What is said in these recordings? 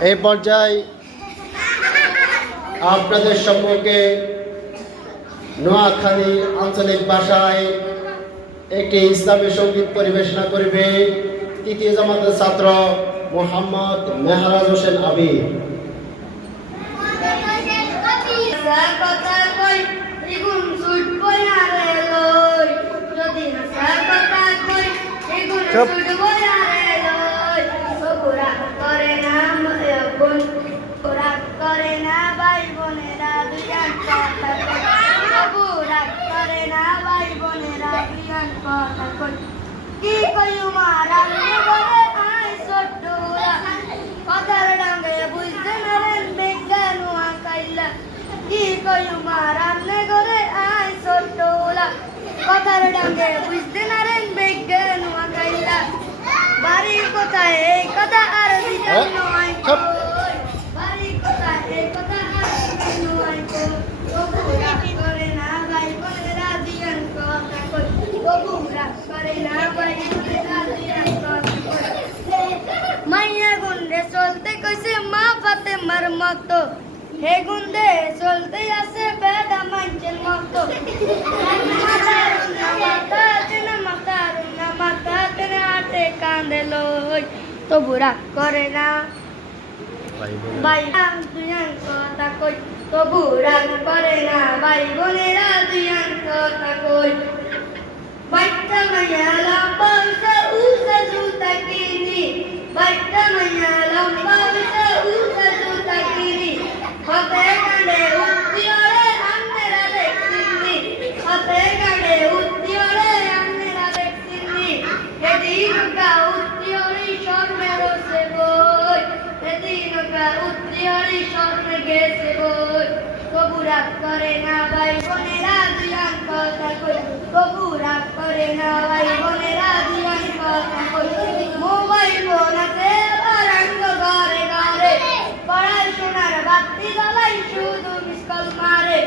এই পর্যায়ে আপনাদের সম্মুখে নোয়াখালী আঞ্চলিক ভাষায় একটি ইসলামী সঙ্গীত পরিবেশনা করবে তৃতীয় জামাতের ছাত্র মোহাম্মদ মেহরাজ হোসেন আবির। কি কইউ মারা বলে আই সট্টুরা কথার ডাঙ্গে বুঝতে না রেন বিজ্ঞান আকাইলা কি কইউ মারা করে আই সট্টুরা কথার ডাঙ্গে বুঝতে না রেন বিজ্ঞান আকাইলা বাড়ি কোথায় এই কথা আর দিতাম নয় বাড়ি কোথায় এই কথা আর দিতাম নয় বগুড়া করে না ভাই বোনেরা দিয়ান কথা কই বগুড়া করে না ভাই বোনেরা দিয়ান কথা কই মাইয়া গুন্ডে চলতে কইছে মা ফাতেমার মতো হে গুন্ডে চলতে আছে বেদা মাইঞ্চের মতো মাথা কেন আটে কান্দে লই তবু রাগ করে না ভাই দুইয়ান কথা কই তবু রাগ করে না ভাই বোনেরা দুইয়ান কথা কই বাইটা মাইয়া লম্বা উসা উসা জুতা কিনি বাইটা মাইয়া লম্বা উসা উসা জুতা কিনি হাতে কাঁধে উত্তি ওরে আন্নেরা দেখছিনি হাতে কাঁধে উত্তি ওরে আন্নেরা দেখছিনি এদিনকা উত্তি ওরে শর্মে রসে বই এদিনকা উত্তি ওরে শর্মে গেছে বই তবু রাগ করে না ভাই বোনেরা দুইয়ান কথা কই তবু রাগ করে না ভাই বোনেরা দুইয়ান কথা কই মোবাইল ফোন আছে বারাঙ্গ ঘরে ঘরে পড়াশোনার বাতি জ্বালাই শুধু মিস কল মারে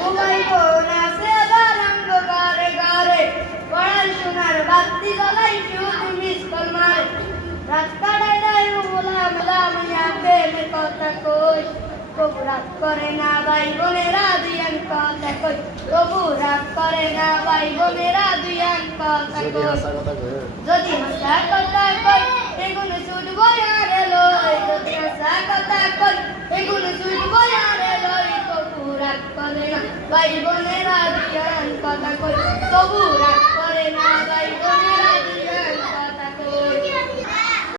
মোবাইল ফোন আছে বারাঙ্গ ঘরে ঘরে পড়াশোনার বাতি জ্বালাই শুধু মিস কল মারে রাস্তায় যাই বলা মেলা মিয়া প্রেমের কথা কই তবু রাগ করে না ভাই বোনেরা দুইয়ান কথা কই তবু রাগ করে না ভাই বোনেরা দুইয়ান কথা কই যদি হাসা কথা কই এগুলো শুনবো আর লই যদি হাসা কথা কই এগুলো শুনবো আর লই তবু রাগ করে না ভাই বোনেরা দুইয়ান কথা কই তবু রাগ